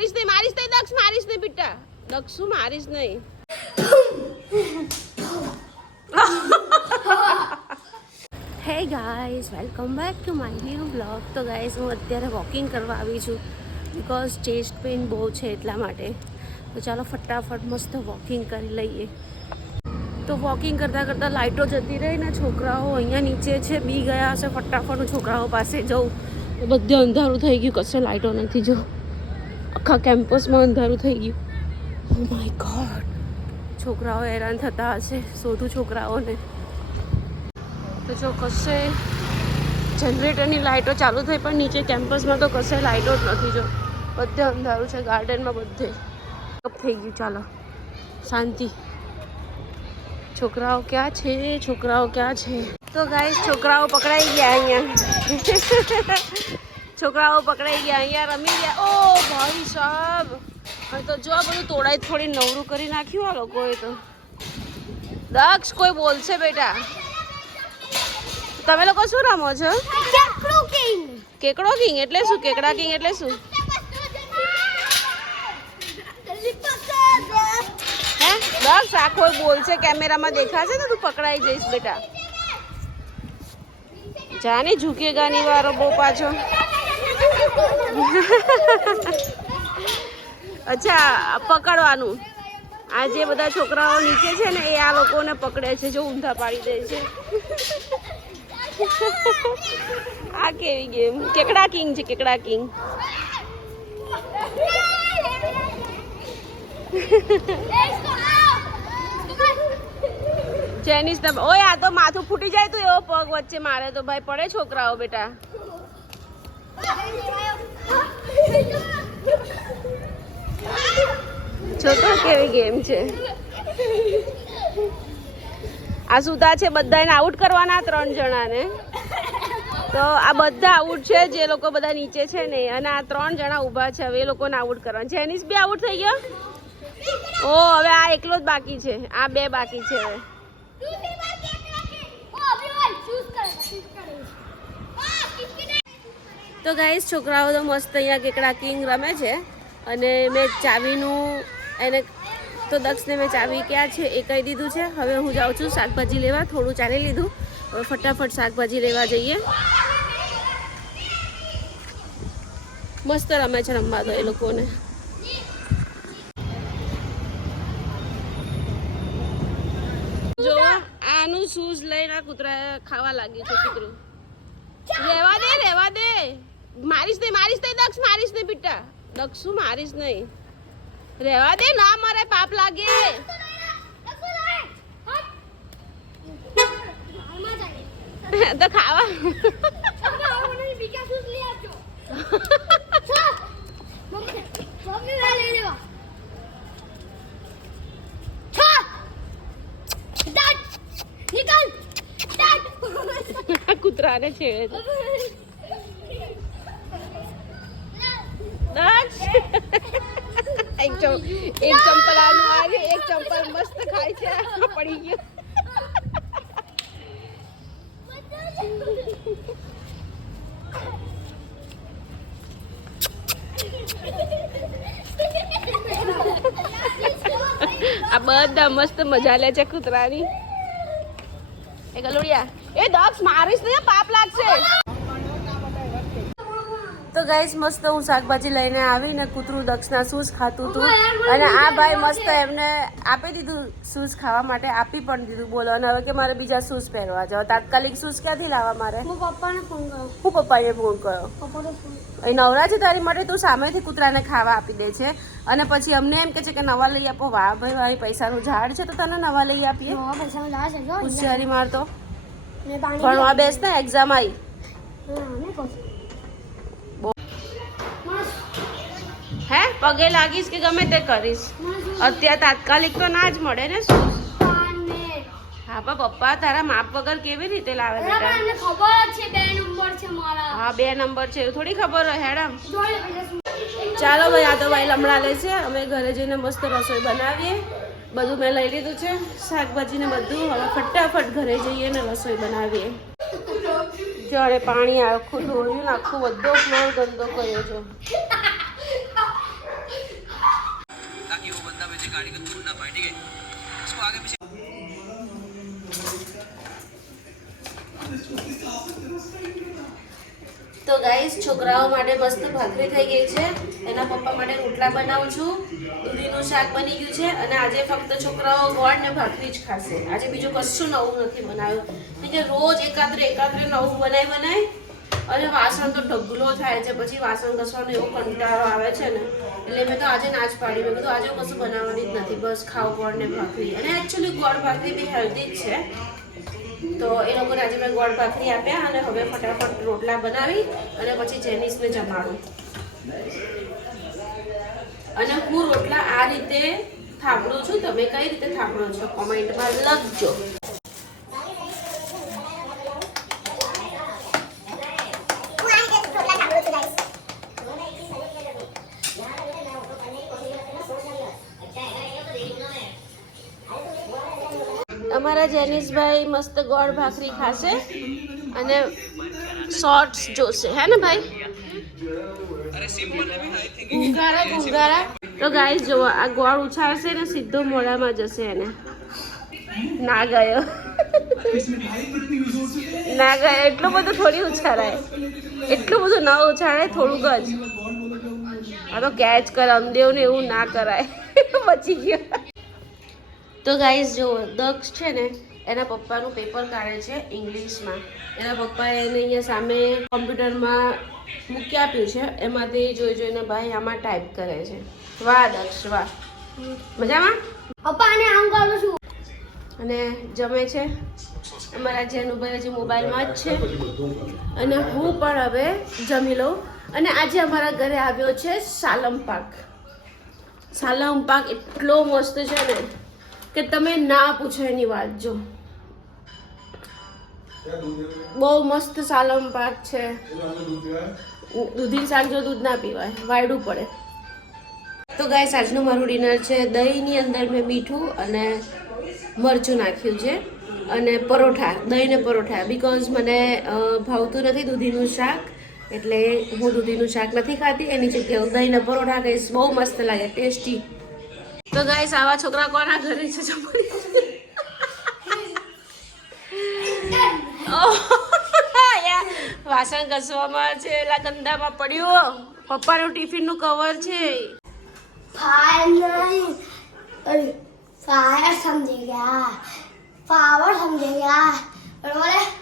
મારીશ નહીં મારીશ નહીં, દક્ષ, મારીશ નહીં બેટા. દક્ષુ મારીશ નહીં? Hey guys welcome back to my new blog. તો ગાઈઝ હું અત્યારે વોકિંગ કરવા આવી છું બિકોઝ ચેસ્ટ પેઇન બહુ છે એટલા માટે. તો ચાલો ફટાફટ મસ્ત વોકિંગ કરી લઈએ. તો વોકિંગ કરતાં કરતાં લાઇટો જતી રહી ને છોકરાઓ અહીંયા નીચે છે, બી ગયા હશે ફટાફટ છોકરાઓ પાસે તો બધે અંધારું થઈ ગયું, કશે લાઇટો નથી જો. આખા કેમ્પસમાં અંધારું થઈ ગયું. માય ગોડ છોકરાઓ હેરાન થતા હશે, શોધું છોકરાઓને. તો જો કશે જનરેટરની લાઇટો ચાલુ થઈ, પણ નીચે કેમ્પસમાં તો કશે લાઇટો જ નથી જો. બધે અંધારું છે, ગાર્ડનમાં બધે. થઈ ગયું, ચાલો. શાંતિ. છોકરાઓ ક્યાં છે? છોકરાઓ ક્યાં છે? તો ગાઈસ છોકરાઓ પકડાઈ ગયા અહીંયા. છોકરાઓ પકડાઈ ગયા અહીંયા રમી ગયા. ઓ ભાઈ સાહેબ. હવે તો જો આ બધું તોડાઈ થોડી નવરું કરી નાખ્યું આ લોકોએ તો. દક્ષ કોઈ બોલશે બેટા? તમે લોકો શું રમો છો? કેકડો કિંગ. એટલે શું? કેકડા કિંગ એટલે શું? હે? દક્ષ આ કોઈ બોલશે કેમેરામાં દેખાશે ને તું પકડાઈ જઈશ બેટા. જાને ઝૂકેગા ની વારો બહુ પાછો. અચ્છા પકડવાનું. આ જે બધા છોકરાઓ નીચે છે ને એ આ લોકોને પકડે છે જો ઊંધા પાડી દે છે. આ કેવી ગેમ કેકડા કિંગ છે કેકડા કિંગ. જેનિસ તમે ઓય આ તો માથું ફૂટી જાય તો એવો પગ વચ્ચે મારે તો. ભાઈ પડે છોકરાઓ બેટા. જો કેવી ગેમ છે. આ સુતા છે બધાને આઉટ કરવાના ત્રણ જણાને. તો આ બધા આઉટ છે, જે લોકો બધા નીચે છે ને, અને આ ત્રણ જણા ઊભા છે, હવે એ લોકોને આઉટ કરવાના. જેનિસ બી આઉટ થઈ ગયો? ઓ, હવે આ એકલો જ બાકી છે. આ બે બાકી છે. હવે તો ગાઈસ છોકરાઓ તો મસ્ત અહીંયા કેકડા કિંગ રમે છે. અને મેં ચાવીનું એને તો દક્ષને મેં ચાવી ક્યાં છે એ કહી દીધું છે. હવે હું જાઉં છું શાકભાજી લેવા, થોડું ચાલી લીધું. હવે ફટાફટ શાકભાજી લેવા જઈએ. મસ્ત રમે છે રમવા તો એ લોકોને. જો આનું શૂઝ લઈને કૂતરા ખાવા લાગ્યું છે કૂતરું. રહેવા દે રહેવા દે. મારીશ નહીં મારીશ નહીં દક્ષ મારીશ નહીં બેટા. દક્ષ મારીશ નહીં? રહેવા દે ના મારે પાપ લાગે. તો ખાવા. કૂતરાને છેડે એક એક ચંપલ એક ચંપલ મસ્ત ખાય છે પડી ગયો. આ બધા મસ્ત મજા લે છે કૂતરાની. એ ગલુડિયા, એ દક્ષ, મારીશ ને પાપ લાગશે. તો ગાઈસ મસ્ત હું શાકભાજી લઈને આવીને કૂતરું દક્ષના શૂઝ ખાતું હતું અને આ ભાઈ મસ્ત એમને આપી દીધું શૂઝ ખાવા માટે આપી પણ દીધું બોલો. અને હવે કે મારે બીજા શૂઝ પહેરવા જાવ તાત્કાલિક શૂઝ ક્યાંથી લાવવા મારે? હું પપ્પાને ફોન કર્યો. હું પપ્પાએ ફોન કર્યો. પપ્પાને એ નવરા છે તારી માટે તું સામેથી કૂતરાને ખાવા આપી દે છે. અને પછી અમને એમ કે છે કે નવા લઈ આપો. વાહ ભાઈ ભાઈ પૈસાનું ઝાડ છે તો તને નવા લઈ આપીએ. હોશિયારી મારતો પણ આ બેસ ને એક્ઝામ આવી હા મેં કહું છું. બહુ. મસ્ત હે પગે લાગીશ કે ગમે તે કરીશ. અત્યારે તાત્કાલિક તો ના જ મળે ને શું? હા પણ પપ્પા તારા માપ વગર કેવી રીતે લાવે હા બે નંબર છે એવું થોડી ખબર હોય હેડમ. ચાલો ભાઈ આ તો ભાઈ લમડા લે છે. અમે ઘરે જઈને મસ્ત રસોઈ બનાવીએ. બધું મેં લઈ લીધું છે શાકભાજી ને બધું. હવે ફટાફટ ઘરે જઈએ ને રસોઈ બનાવીએ. જ્યારે પાણી આખું ધોયું આખું બધો ફ્લોર ગંદો કર્યો છે. તો ગાઈસ છોકરાઓ માટે મસ્ત ભાખરી થઈ ગઈ છે. એના પપ્પા માટે રોટલા બનાવું છું. દૂધીનું શાક બની ગયું છે અને આજે ફક્ત છોકરાઓ ગોળ ને ભાખરી જ ખાશે. આજે બીજું કશું નવું નથી બનાવ્યું. કે રોજ એકાત્રે એકાત્રે નવું બનાવી બનાવી અને વાસણ તો ઢગલો થાય છે. પછી વાસણ ઘસવાનો એવો કંટાળો આવે છે ને. એટલે મેં તો આજે ના જ પાડી. મેં કીધું આજે કશું બનાવવાની જ નથી. બસ ખાવ ગોળ ને ભાખરી. અને એકચ્યુઅલી ગોળ ભાખરી બી હેલ્ધી જ છે. તો એ લોકોને આજે મેં ગોળ ભાખરી આપ્યા અને હવે ફટાફટ રોટલા બનાવી અને પછી જેનિસને જમાડું. અને હું રોટલા આ રીતે થાપડું છું. તમે કઈ રીતે થાપડો છો? કોમેન્ટમાં લખજો. અમારા જેનિસભાઈ મસ્ત ગોળ ભાખરી ખાશે અને શોર્ટ્સ જોશે. હે ને ભાઈ? ગુંગારા ગુંગારા તો ગાય જો આ ગોળ ઉછાળશે ને સીધો મોઢામાં જશે એને. ના ગયો. ના ગયા. એટલું બધું થોડી ઉછાળાય. એટલું બધું ન ઉછાળાય, થોડુંક જ. આ તો કેચ કર અંદેવ ને એવું ના કરાય. બચી ગયો. તો ગાઈઝ જો દક્ષ છે ને એના પપ્પાનું પેપર કાઢે છે ઇંગ્લિશમાં એના પપ્પાએ એને અહીંયા સામે કોમ્પ્યુટરમાં મૂકી આપ્યું છે. એમાંથી જોઈ જોઈને ભાઈ આમાં ટાઈપ કરે છે. વાહ દક્ષ વાહ. મજામાં? પપ્પા આને આમ કરું છું. અને જમે છે? અમારા જેનુભાઈ હજી મોબાઈલમાં જ છે. અને હું પણ હવે જમી લઉં. અને આજે અમારા ઘરે આવ્યો છે સાલમ પાક. સાલમ પાક એટલો મસ્ત છે ને. કે તમે ના પૂછો એની વાત જો. બહુ મસ્ત સાલમ પાક છે. દૂધી શાક જો દૂધ ના પીવાય વાયડું પડે. તો ગાઈસ આજનું મારું ડિનર છે. દહીંની અંદર મેં મીઠું અને મરચું નાખ્યું છે અને પરોઠા દહીં ને પરોઠા. બિકોઝ મને ભાવતું નથી દૂધીનું શાક એટલે હું દૂધીનું શાક નથી ખાતી. એની જગ્યાએ દહીંના દહીં ને પરોઠા ખાઈશ. બહુ મસ્ત લાગે ટેસ્ટી. તો ગાઈસ આવા છોકરા કોના ઘરે છે? વાસણ ઘસવામાં છે, એલા ગંદામાં નું પપ્પાનું ટિફિનનું કવર છે. ફાયર સમજી ગયા. પાવર સમજી બરોબર